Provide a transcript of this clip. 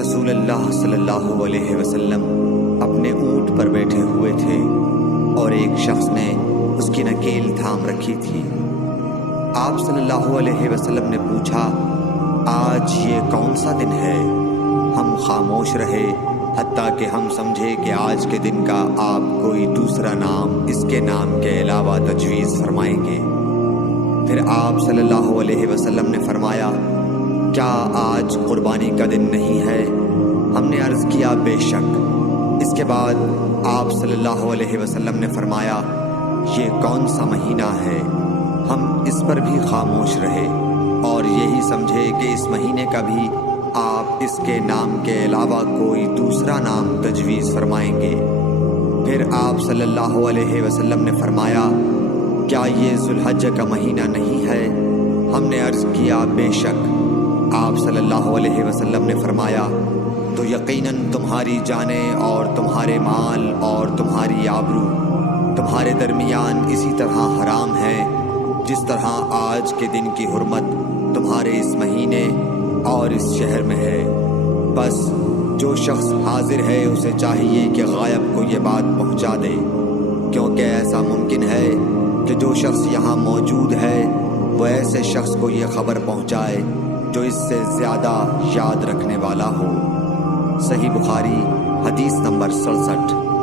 رسول اللہ صلی اللہ علیہ وسلم اپنے اونٹ پر بیٹھے ہوئے تھے اور ایک شخص نے اس کی نکیل تھام رکھی تھی۔ آپ صلی اللہ علیہ وسلم نے پوچھا، آج یہ کون سا دن ہے؟ ہم خاموش رہے حتیٰ کہ ہم سمجھے کہ آج کے دن کا آپ کوئی دوسرا نام اس کے نام کے علاوہ تجویز فرمائیں گے۔ پھر آپ صلی اللہ علیہ وسلم نے فرمایا، کیا آج قربانی کا دن نہیں ہے؟ ہم نے عرض کیا، بے شک۔ اس کے بعد آپ صلی اللہ علیہ وسلم نے فرمایا، یہ کون سا مہینہ ہے؟ ہم اس پر بھی خاموش رہے اور یہی سمجھے کہ اس مہینے کا بھی آپ اس کے نام کے علاوہ کوئی دوسرا نام تجویز فرمائیں گے۔ پھر آپ صلی اللہ علیہ وسلم نے فرمایا، کیا یہ ذو الحجہ کا مہینہ نہیں ہے؟ ہم نے عرض کیا، بے شک۔ آپ صلی اللہ علیہ وسلم نے فرمایا، تو یقیناً تمہاری جانیں اور تمہارے مال اور تمہاری آبرو تمہارے درمیان اسی طرح حرام ہے جس طرح آج کے دن کی حرمت تمہارے اس مہینے اور اس شہر میں ہے۔ بس جو شخص حاضر ہے اسے چاہیے کہ غائب کو یہ بات پہنچا دے، کیونکہ ایسا ممکن ہے کہ جو شخص یہاں موجود ہے وہ ایسے شخص کو یہ خبر پہنچائے جو اس سے زیادہ یاد رکھنے والا ہو۔ صحیح بخاری حدیث نمبر 67۔